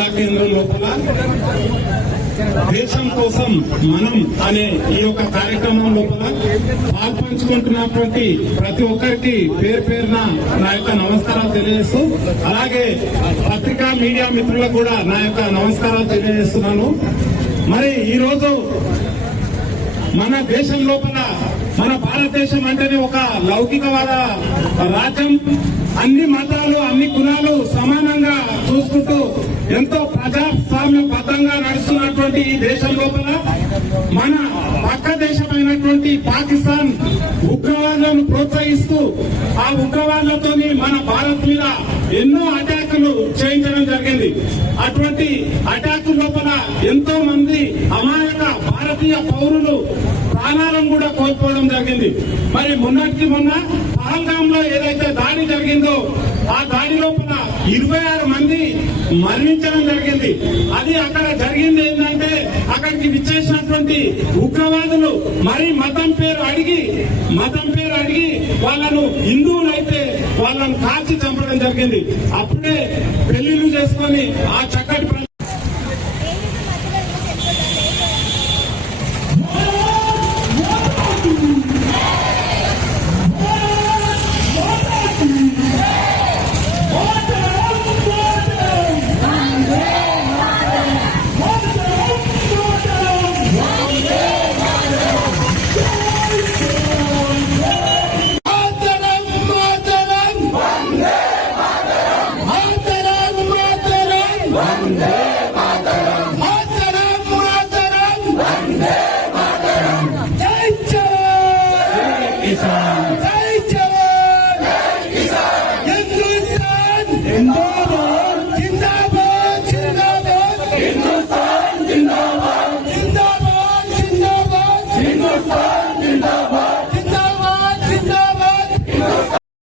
జిల్లా కేంద్రం లోపల దేశం కోసం మనం అనే ఈ యొక్క కార్యక్రమం లోపల పాల్పంచుకుంటున్నటువంటి ప్రతి ఒక్కరికి పేరు పేరున నా యొక్క నమస్కారాలు తెలియజేస్తూ, అలాగే పత్రికా మీడియా మిత్రులకు కూడా నా యొక్క నమస్కారాలు తెలియజేస్తున్నాను. మరి ఈరోజు మన దేశం లోపల మన భారతదేశం అంటేనే ఒక లౌకికవాద రాజ్యం. అన్ని మతాలు అన్ని కులాలు సమానంగా చూసుకుంటూ ఎంతో ప్రజాస్వామ్యబద్ధంగా నడుస్తున్నటువంటి ఈ దేశం లోపల మన పక్క దేశమైనటువంటి పాకిస్తాన్ ఉగ్రవాదులను ప్రోత్సహిస్తూ ఆ ఉగ్రవాదులతో మన భారత్ మీద ఎన్నో అటాకులు చేయించడం జరిగింది. అటువంటి అటాక్ లోపల ఎంతో మంది అమాయక భారతీయ పౌరులు ప్రాణాలను కూడా కోల్పోవడం జరిగింది. మరి మొన్నటికి మొన్న పహల్గామ్ లో ఏదైతే దాడి జరిగిందో ఆ దాడి లోపల 26 మంది మరణించడం జరిగింది. అది అక్కడ జరిగింది ఏంటంటే అక్కడికి విచ్చేసినటువంటి ఉగ్రవాదులు మరి మతం పేరు అడిగి వాళ్ళను హిందువులైతే వాళ్ళను కాల్చి చంపడం జరిగింది. అప్పుడే పెళ్లిళ్లు చేసుకొని ఆ చక్కటి One day.